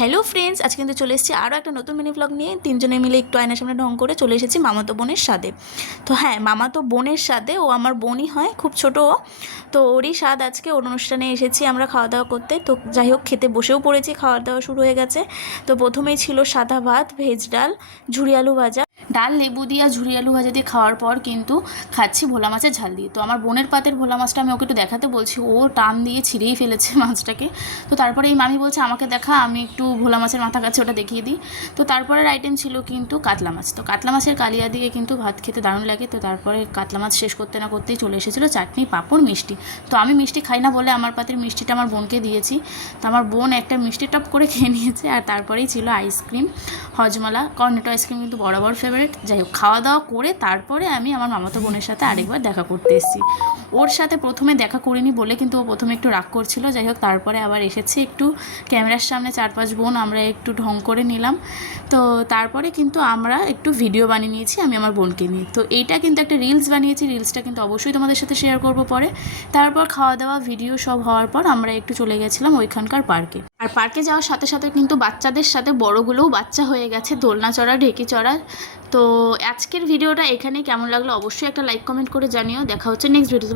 Hello friends, আজকে কিন্তু চলে এসেছি আরও একটা নতুন মিনি ব্লগ নিয়ে। তিনজনে মিলে একটু আয়নার সামনে ঢং করে চলে এসেছি মামাতো বোনের স্বাদে। তো হ্যাঁ, মামাতো বোনের স্বাদে, ও আমার বোনই হয়, খুব ছোটো ও। তো ওরই স্বাদ আজকে, ওর অনুষ্ঠানে এসেছি আমরা খাওয়া দাওয়া করতে। তো যাই হোক, খেতে বসেও পড়েছি, খাওয়া দাওয়া শুরু হয়ে গেছে। তো প্রথমেই ছিল সাদা ভাত, ভেজ ডাল, ঝুরি আলু ভাজা। ডাল লেবু দিয়ে ঝুরি আলু ভাজা দিয়ে খাওয়ার পর কিন্তু খাচ্ছি ভোলা মাছের ঝাল দিয়ে। তো আমার বোনের পাতের ভোলা মাছটা আমি ওকে একটু দেখাতে বলছি, ও টান দিয়ে ছিঁড়েই ফেলেছে মাছটাকে। তো তারপরে এই মামি বলছে আমাকে দেখা, আমি একটু ভোলা মাছের মাথা কাছে ওটা দেখিয়ে দিই। তো তারপরের আইটেম ছিল কিন্তু কাতলা মাছ। তো কাতলা মাছের কালিয়া দিয়ে কিন্তু ভাত খেতে দারুণ লাগে। তো তারপরে কাতলা মাছ শেষ করতে না করতেই চলে এসেছিলো চাটনি, পাঁপড়, মিষ্টি। তো আমি মিষ্টি খাই না বলে আমার পাতের মিষ্টিটা আমার বোনকে দিয়েছি। তো আমার বোন একটা মিষ্টি টপ করে খেয়ে নিয়েছে। আর তারপরেই ছিল আইসক্রিম, হজমলা, কর্নেটো আইসক্রিম কিন্তু বরাবর ফেভারিট। যাই হোক, খাওয়া দাওয়া করে তারপরে আমি আমার মামাতো বোনের সাথে আরেকবার দেখা করতে এসেছি। ওর সাথে প্রথমে দেখা করিনি বলে কিন্তু ও প্রথমে একটু রাগ করছিল। যাই হোক, তারপরে আবার এসেছি একটু ক্যামেরার সামনে, 4-5 বোন আমরা একটু ঢং করে নিলাম। তো তারপরে কিন্তু আমরা একটু ভিডিও বানিয়ে নিয়েছি আমি আমার বোনকে নিয়ে। তো এইটা কিন্তু একটা রিলস বানিয়েছি, রিলসটা কিন্তু অবশ্যই তোমাদের সাথে শেয়ার করবো পরে। তারপর খাওয়া দাওয়া ভিডিও সব হওয়ার পর আমরা একটু চলে গেছিলাম ওইখানকার পার্কে। আর পার্কে যাওয়ার সাথে সাথে কিন্তু বাচ্চাদের সাথে বড়গুলোও বাচ্চা হয়ে গেছে, দোলনা চড়া, ঢেকি চড়া। তো আজকের ভিডিওটা এখানেই, কেমন লাগলো অবশ্যই একটা লাইক কমেন্ট করে জানিও। দেখা হচ্ছে নেক্সট ভিডিও।